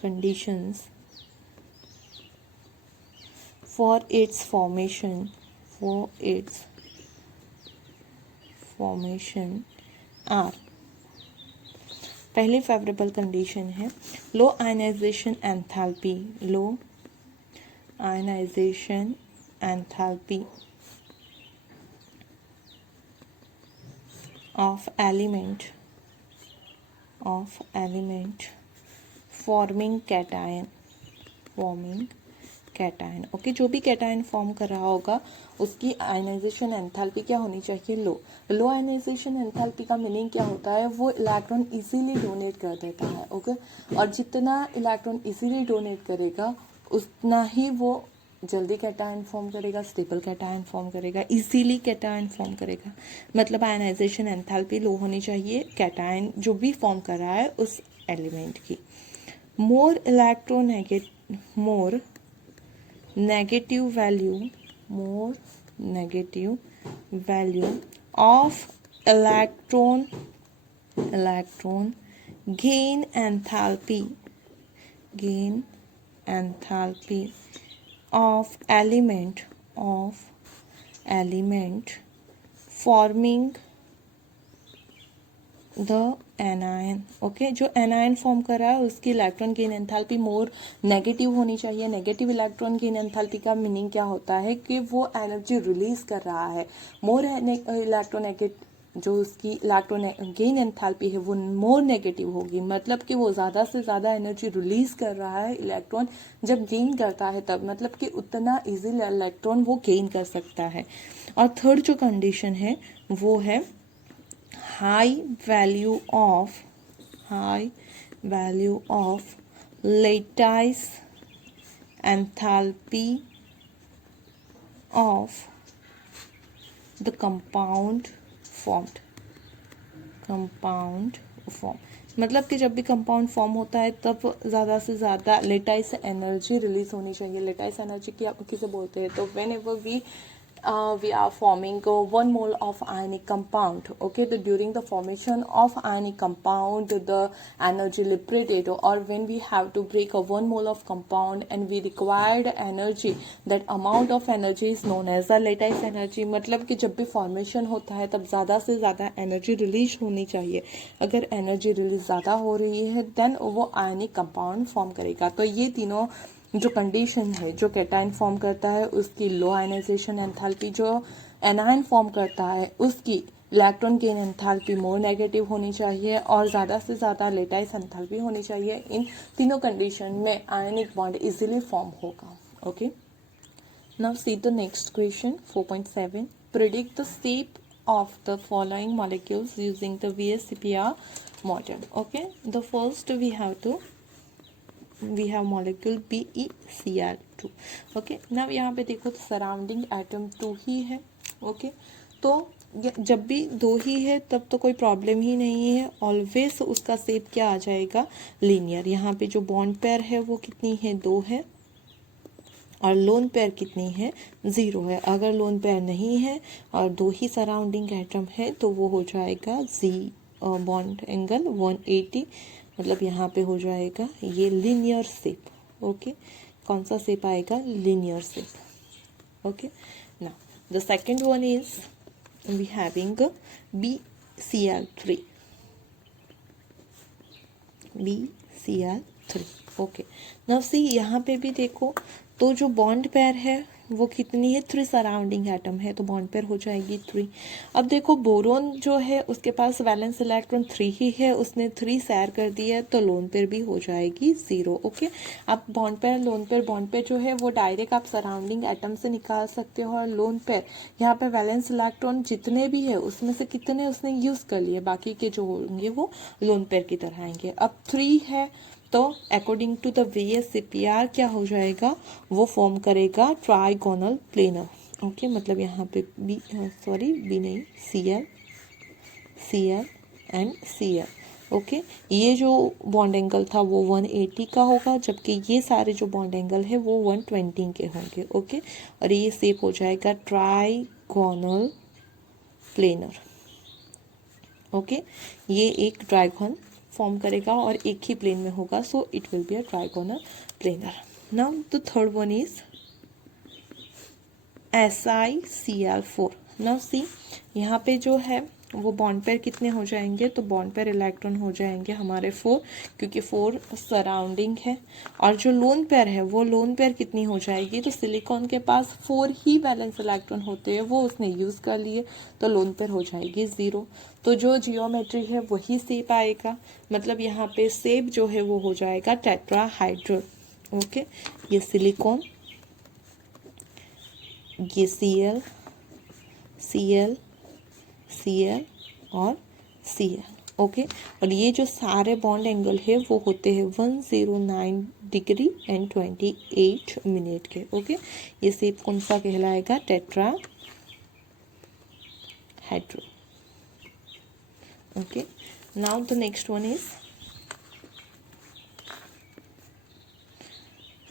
conditions for its formation are, पहली फेवरेबल कंडीशन है low ionization enthalpy of element forming cation. Okay, जो भी कैटायन फॉर्म कर रहा होगा उसकी आयनाइजेशन एंथैल्पी क्या होनी चाहिए, लो आयनाइजेशन एंथैल्पी का मीनिंग क्या होता है, वो इलेक्ट्रॉन इजीली डोनेट कर देता है. ओके, और जितना इलेक्ट्रॉन इजीली डोनेट करेगा उतना ही वो जल्दी कैटायन फॉर्म करेगा, स्टेबल कैटायन फॉर्म करेगा, इजीली कैटायन फॉर्म करेगा. मतलब आयनाइजेशन एंथैल्पी लो होनी चाहिए कैटायन जो भी फॉर्म कर रहा है उस एलिमेंट की. मोर negative value of electron gain enthalpy of element forming the anion. Okay, जो एनायन फॉर्म कर रहा है उसकी electron gain enthalpy more negative होनी चाहिए. नेगेटिव इलेक्ट्रॉन गेन एंथैल्पी का मीनिंग क्या होता है कि वो एनर्जी रिलीज कर रहा है. मोर जो उसकी इलेक्ट्रॉन गेन एंथैल्पी है वो मोर नेगेटिव होगी, मतलब कि वो ज़्यादा से ज़्यादा एनर्जी रिलीज कर रहा है. इलेक्ट्रॉन जब गेन करता है तब मतलब कि उतना इजीली इलेक्ट्रॉन वो गेन कर सकता है. और थर्ड जो कंडीशन है वो है high value of lattice enthalpy of the compound formed. मतलब कि जब भी कंपाउंड फॉर्म होता है तब ज़्यादा से ज़्यादा लेटाइस एनर्जी रिलीज होनी चाहिए. लेटाइस एनर्जी किसे बोलते हैं, तो when ever we are forming 1 mole of ionic compound. Okay, during the formation of ionic compound the energy liberated, or when we have to break 1 mole of compound and we required energy, that amount of energy is known as the lattice energy. मतलब कि जब भी formation होता है तब ज़्यादा से ज़्यादा एनर्जी रिलीज होनी चाहिए. अगर एनर्जी रिलीज ज़्यादा हो रही है देन वो आयनिक कंपाउंड फॉर्म करेगा. तो ये तीनों जो कंडीशन है, जो कैटायन फॉर्म करता है उसकी लो आयनाइजेशन एंथैल्पी, जो एनायन फॉर्म करता है उसकी electron gain enthalpy more negative होनी चाहिए और ज़्यादा से ज़्यादा लेटाइस एंथैल्पी होनी चाहिए. इन तीनों कंडीशन में आयनिक बॉन्ड इजीली फॉर्म होगा. Okay, now see the next question 4.7. Predict the shape of the following molecules using the VSCPR model. Okay, the first we have molecule BeCl2. Okay, now यहाँ पे देखो तो surrounding atom 2 ही है. Okay, तो जब भी 2 ही है तब तो कोई प्रॉब्लम ही नहीं है. ऑलवेज उसका शेप क्या आ जाएगा, लीनियर. यहाँ पे जो बॉन्ड पेयर है वो कितनी है, 2 है, और लोन पेयर कितनी है, 0 है. अगर लोन पेयर नहीं है और 2 ही सराउंडिंग एटम है तो वो हो जाएगा बॉन्ड एंगल 180. मतलब यहाँ पे हो जाएगा ये लीनियर शेप. ओके, कौन सा शेप आएगा, linear shape. Okay, now the second one is we having BCl3. Okay, now see यहाँ पे भी देखो तो जो बॉन्ड पेयर है वो कितनी है, 3 सराउंडिंग एटम है, तो बॉन्ड पेयर हो जाएगी 3। अब देखो बोरोन जो है उसके पास वैलेंस इलेक्ट्रॉन 3 ही है, उसने 3 शेयर कर दिया है, तो लोन पेयर भी हो जाएगी 0। ओके, अब bond pair lone pair bond pair जो है वो डायरेक्ट आप सराउंडिंग एटम से निकाल सकते हो, और लोन पेयर यहाँ पे वैलेंस इलेक्ट्रॉन जितने भी है उसमें से कितने उसने यूज कर लिए, बाकी के जो होंगे वो लोन पेयर की तरह आएंगे। अब 3 है तो अकॉर्डिंग टू द VSCPR क्या हो जाएगा, वो फॉर्म करेगा ट्राइगोनल प्लेनर। ओके, मतलब यहाँ पे बी नहीं, Cl एंड Cl। ओके, ये जो बॉन्ड एंगल था वो 180 का होगा, जबकि ये सारे जो बॉन्ड एंगल है वो 120 के होंगे। ओके, और ये शेप हो जाएगा ट्राइगोनल प्लेनर। ओके, ये एक ट्राइगोन फॉर्म करेगा और एक ही प्लेन में होगा, so it will be a trigonal planar. Now the third one is SiCl4। Now see, यहाँ पे जो है वो बॉन्ड पेयर कितने हो जाएंगे, तो बॉन्ड पेयर इलेक्ट्रॉन हो जाएंगे हमारे 4, क्योंकि 4 सराउंडिंग है। और जो लोन पेयर है वो लोन पेयर कितनी हो जाएगी, तो सिलिकॉन के पास 4 ही वैलेंस इलेक्ट्रॉन होते हैं, वो उसने यूज कर लिए, तो लोन पेयर हो जाएगी 0। तो जो जियोमेट्री है वही शेप आएगा, मतलब यहाँ पे शेप जो है वो हो जाएगा टेट्राहाइड्रल। ओके, ये सिलिकॉन, ये Cl Cl Cl और Cl। ओके, और ये जो सारे बॉन्ड एंगल है वो होते हैं 109 डिग्री एंड 28 मिनट के। ओके, ये शेप कौन सा कहलाएगा, tetrahedral. Okay, now the next one is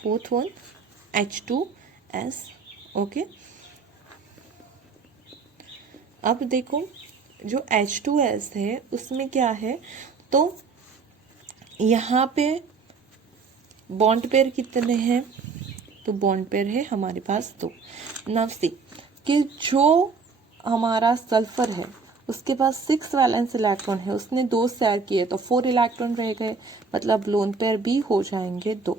fourth one H2S। Okay, अब देखो जो H2S है उसमें क्या है, तो यहाँ पे बॉन्ड पेयर कितने हैं, तो बॉन्ड पेयर है हमारे पास 2। नाउ सी कि जो हमारा सल्फर है उसके पास 6 वैलेंस इलेक्ट्रॉन है, उसने 2 शेयर किए तो 4 इलेक्ट्रॉन रह गए, मतलब लोन पेयर भी हो जाएंगे 2।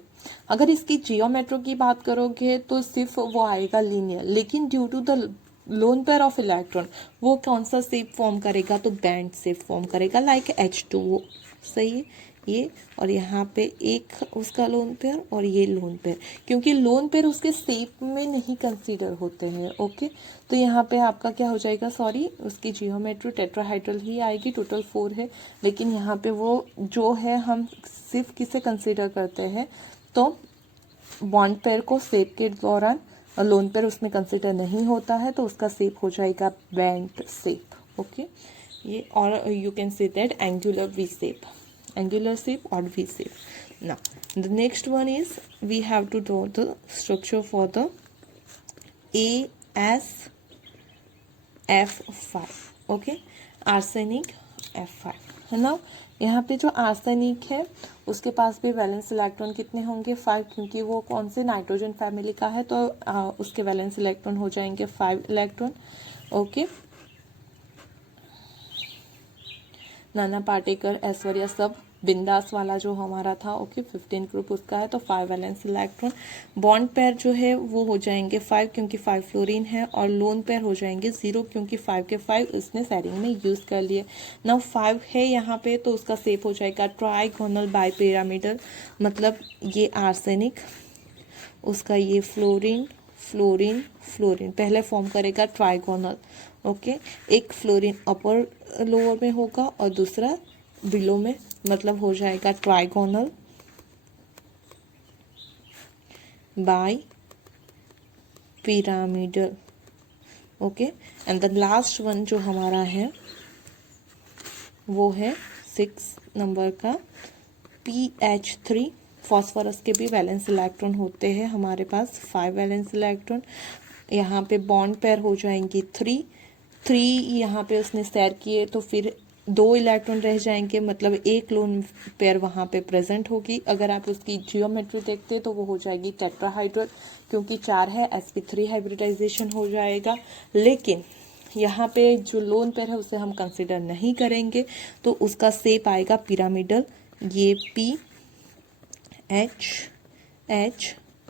अगर इसकी जियोमेट्री की बात करोगे तो सिर्फ वो आएगा लीनियर, लेकिन due to the lone pair of electron वो कौन सा शेप फॉर्म करेगा, तो बैंड शेप फॉर्म करेगा, लाइक H2O। सही है ये, और यहाँ पे एक उसका लोन पेयर और ये लोन पेयर, क्योंकि लोन पेयर उसके शेप में नहीं कंसीडर होते हैं। ओके, तो यहाँ पे आपका क्या हो जाएगा, सॉरी उसकी जियोमेट्री टेट्राहाइड्रल ही आएगी, टोटल 4 है, लेकिन यहाँ पे वो जो है हम सिर्फ किसे कंसीडर करते हैं, तो बॉन्ड पेयर को शेप के दौरान, लोन पेयर उसमें कंसीडर नहीं होता है, तो उसका शेप हो जाएगा बैंड शेप। ओके, ये, और you can say that angular V shape, angular shape or V shape. Now the next one is we have to draw the structure for the AsF5. okay, arsenic F5। now यहाँ पे जो arsenic है उसके पास भी valence electron कितने होंगे, 5, क्योंकि वो कौन से नाइट्रोजन फैमिली का है, तो उसके वैलेंस इलेक्ट्रॉन हो जाएंगे 5 इलेक्ट्रॉन। ओके, नाना पाटेकर, ऐश्वर्या सब, बिंदास वाला जो हमारा था, ओके 15 ग्रुप उसका है, तो 5 वैलेंस इलेक्ट्रॉन। बॉन्ड पेयर जो है वो हो जाएंगे 5, क्योंकि 5 फ्लोरीन है, और लोन पेयर हो जाएंगे 0, क्योंकि 5 के 5 उसने शेयरिंग में यूज कर लिए। नाउ 5 है यहाँ पे, तो उसका शेप हो जाएगा ट्राइगोनल बाइपिरामिडल, मतलब ये आर्सेनिक, उसका ये फ्लोरीन फ्लोरीन फ्लोरीन पहले फॉर्म करेगा ट्राइगोनल। ओके, एक फ्लोरीन अपर लोअर में होगा और दूसरा बिलो में, मतलब हो जाएगा trigonal bipyramidal. Okay, and the last one जो हमारा है वो है 6 नंबर का PH3। फॉस्फोरस के भी वैलेंस इलेक्ट्रॉन होते हैं हमारे पास 5 वैलेंस इलेक्ट्रॉन। यहाँ पे बॉन्ड पेयर हो जाएंगी 3 यहाँ पे उसने शेयर किए, तो फिर 2 इलेक्ट्रॉन रह जाएंगे, मतलब एक लोन पेयर वहाँ पे प्रेजेंट होगी। अगर आप उसकी जियोमेट्री देखते तो वो हो जाएगी टेट्राहाइड्रल, क्योंकि 4 है, sp3 हाइब्रिडाइजेशन हो जाएगा। लेकिन यहाँ पे जो लोन पेयर है उसे हम कंसिडर नहीं करेंगे, तो उसका शेप आएगा पिरामिडल, ये PH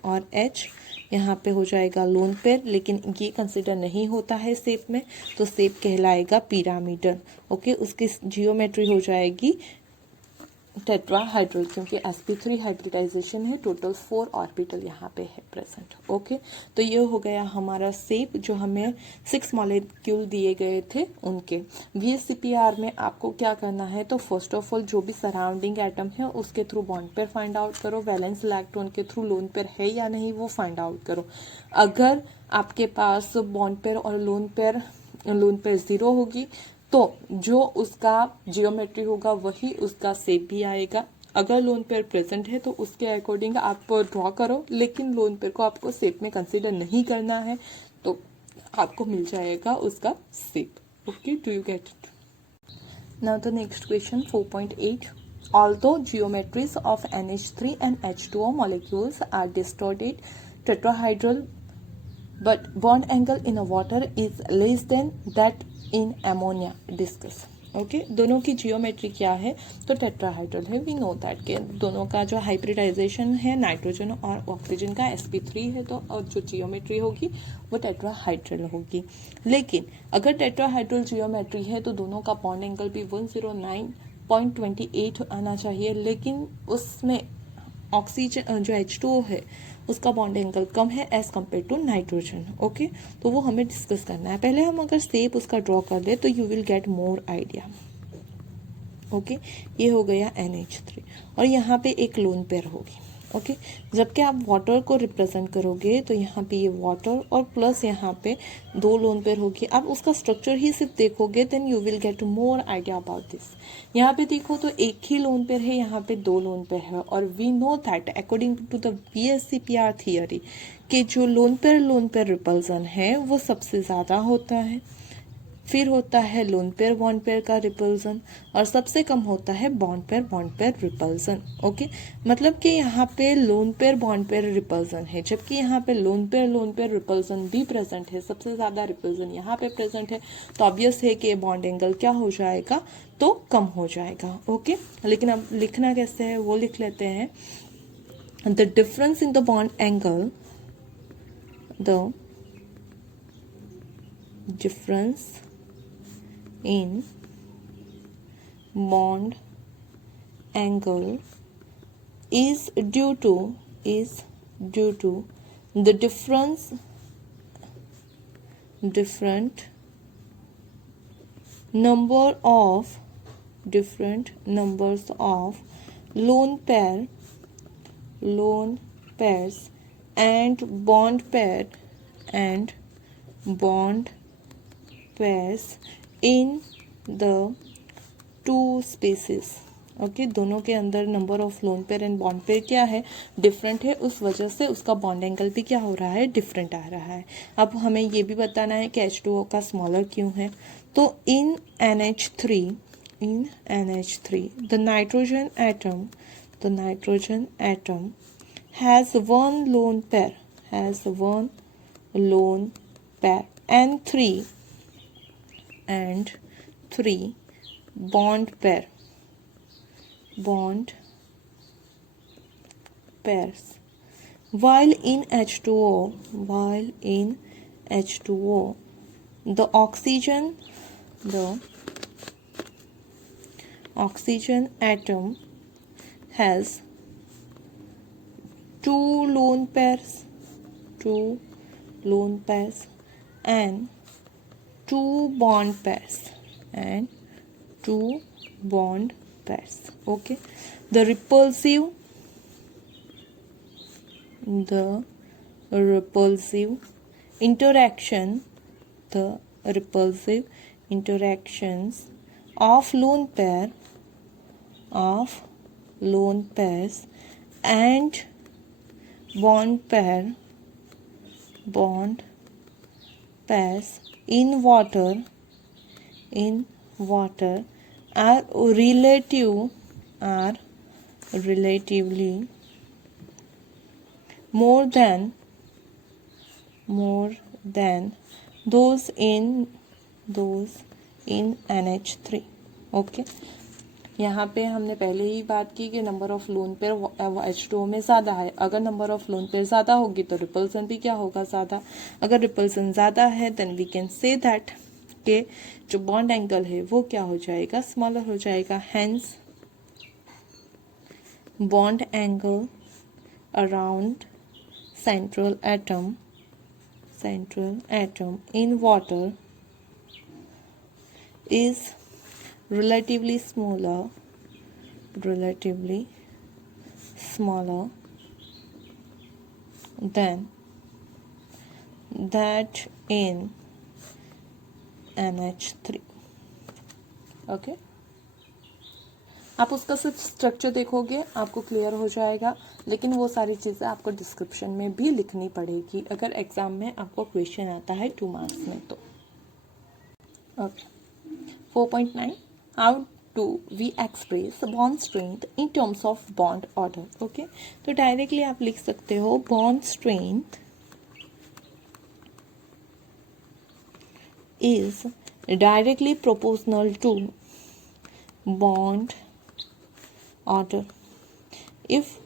और H यहाँ पे हो जाएगा लोन पेयर, लेकिन ये कंसिडर नहीं होता है शेप में, तो शेप कहलाएगा पिरामिडल। ओके, उसकी जियोमेट्री हो जाएगी टेट्राहाइड्रल, क्योंकि sp3 हाइब्रिडाइजेशन है, टोटल 4 ऑर्बिटल यहाँ पे है प्रेजेंट। ओके, तो ये हो गया हमारा शेप जो हमें 6 मॉलिक्यूल दिए गए थे उनके। VSCPR में आपको क्या करना है, तो फर्स्ट ऑफ ऑल जो भी सराउंडिंग एटम है उसके through bond pair find out करो, वैलेंस इलेक्ट्रॉन के थ्रू लोन पेयर है या नहीं वो फाइंड आउट करो। अगर आपके पास बॉन्ड पेयर और लोन पेयर 0 होगी तो जो उसका जियोमेट्री होगा वही उसका शेप भी आएगा। अगर लोन पेयर प्रेजेंट है तो उसके अकॉर्डिंग आप ड्रॉ करो, लेकिन लोन पेयर को आपको शेप में कंसीडर नहीं करना है तो आपको मिल जाएगा उसका shape. Okay, do you get it? Now the next question 4.8. Although geometries of NH3 and H2O molecules are distorted tetrahedral, but bond angle in a water is less than that in ammonia. Discuss. Okay, दोनों की geometry क्या है, तो tetrahedral है। We know that के दोनों का जो हाइब्रिडाइजेशन है नाइट्रोजन और ऑक्सीजन का sp3 है, तो और जो जियोमेट्री होगी वो टेट्राहाइड्रल होगी। लेकिन अगर टेट्राहाइड्रल जियोमेट्री है तो दोनों का बॉन्ड एंगल भी 109.28 आना चाहिए, लेकिन उसमें ऑक्सीजन जो H2O है उसका बॉन्ड एंगल कम है as compare to nitrogen. Okay, तो वो हमें डिस्कस करना है। पहले हम अगर शेप उसका ड्रॉ कर दे तो you will get more idea. Okay, ये हो गया NH3 और यहाँ पे एक लोन पेयर होगी। ओके, जबकि आप वाटर को रिप्रेजेंट करोगे तो यहाँ पे ये वाटर और प्लस यहाँ पे 2 लोन पेयर होगी। आप उसका स्ट्रक्चर ही सिर्फ देखोगे then you will get more idea about this. यहाँ पे देखो तो एक ही लोन पेयर है, यहाँ पे 2 लोन पेयर है, और we know that according to the VSCPR theory कि जो लोन पेयर रिपल्सन है वो सबसे ज़्यादा होता है, फिर होता है लोन पेयर बॉन्ड पेयर का रिपल्सन, और सबसे कम होता है बॉन्ड पेयर रिपल्सन। ओके, मतलब कि यहाँ पे lone pair bond pair repulsion है, जबकि यहाँ पे लोन पेयर रिपल्सन भी प्रेजेंट है, सबसे ज़्यादा रिपल्सन यहाँ पे प्रेजेंट है, तो ऑब्वियस है कि बॉन्ड एंगल क्या हो जाएगा, तो कम हो जाएगा। ओके, लेकिन अब लिखना कैसे है वो लिख लेते हैं। The difference in the bond angle, the difference in bond angle is due to the different numbers of lone pairs and bond pairs in the two species। Okay, दोनों के अंदर number of lone pair and bond pair क्या है, different है, उस वजह से उसका बॉन्ड एंगल भी क्या हो रहा है, डिफरेंट आ रहा है। अब हमें ये भी बताना है कि H2O का स्मॉलर क्यों है। तो इन NH3 the nitrogen atom has one lone pair and 3 bond pairs, while in H2O the oxygen atom has 2 lone pairs and 2 bond pairs okay, the repulsive interactions of lone pairs and bond pairs in water are relatively more than those in NH3। okay, यहाँ पे हमने पहले ही बात की कि number of lone pair H2O में ज़्यादा है। अगर नंबर ऑफ लोन पेयर ज़्यादा होगी तो रिपल्सन भी क्या होगा, ज़्यादा। अगर रिपल्सन ज़्यादा है then we can say that के जो बॉन्ड एंगल है वो क्या हो जाएगा, स्मॉलर हो जाएगा। Hence bond angle around central atom in water is relatively smaller than that in NH3. Okay, आप उसका सिर्फ स्ट्रक्चर देखोगे आपको क्लियर हो जाएगा, लेकिन वो सारी चीज़ें आपको डिस्क्रिप्शन में भी लिखनी पड़ेगी अगर एग्जाम में आपको क्वेश्चन आता है 2 मार्क्स में तो। Okay, 4.9 how do we express bond strength in terms of bond order. Okay, तो डायरेक्टली आप लिख सकते हो bond strength is directly proportional to bond order. If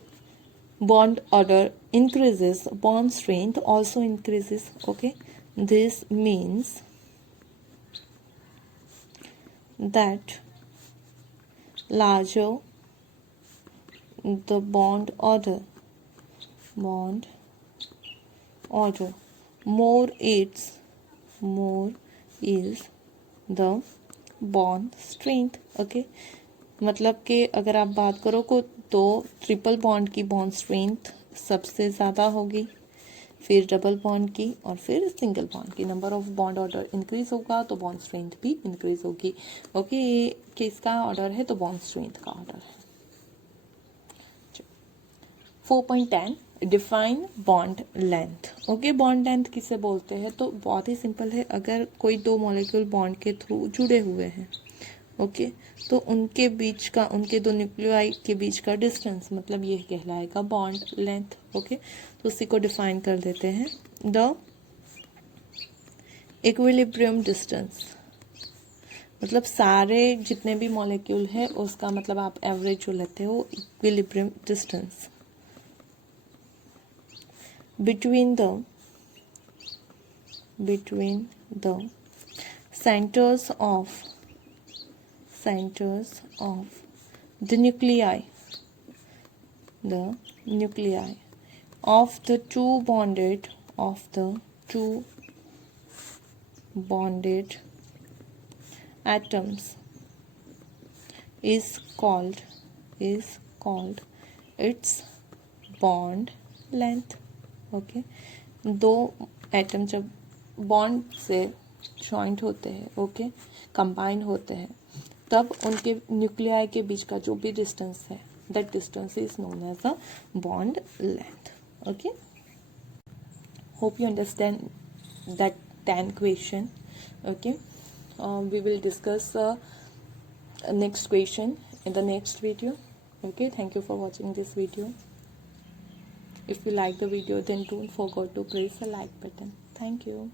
bond order increases, bond strength also increases. Okay, this means that larger the bond order, more is the bond strength. Okay, मतलब कि अगर आप बात करो को तो ट्रिपल बॉन्ड की bond strength सबसे ज़्यादा होगी, फिर डबल बॉन्ड की और फिर सिंगल बॉन्ड की। Number of bond order increase होगा तो बॉन्ड स्ट्रेंथ भी इंक्रीज होगी। ओके, ये किसका ऑर्डर है तो बॉन्ड स्ट्रेंथ का ऑर्डर है। 4.10 define bond length. Okay, bond length किसे बोलते हैं तो बहुत ही सिंपल है। अगर कोई 2 मॉलिक्यूल बॉन्ड के थ्रू जुड़े हुए हैं, ओके, तो उनके बीच का, उनके 2 न्यूक्लियाई के बीच का डिस्टेंस मतलब ये कहलाएगा बॉन्ड लेंथ। ओके, तो उसी को डिफाइन कर देते हैं द इक्विलिब्रियम डिस्टेंस, मतलब सारे जितने भी मॉलिक्यूल है उसका मतलब आप एवरेज जो लेते हो equilibrium distance between the centers of the nuclei of the two bonded atoms is called its bond length। Okay, 2 atom जब बॉन्ड से जॉइंट होते हैं, ओके, कंबाइन होते हैं, तब उनके न्यूक्लियाई के बीच का जो भी डिस्टेंस है that distance is known as a bond length. Okay, hope you understand that 10 question. Okay, we will discuss next question in the next video. Okay, thank you for watching this video. If you like the video, then don't forget to press the like button. Thank you.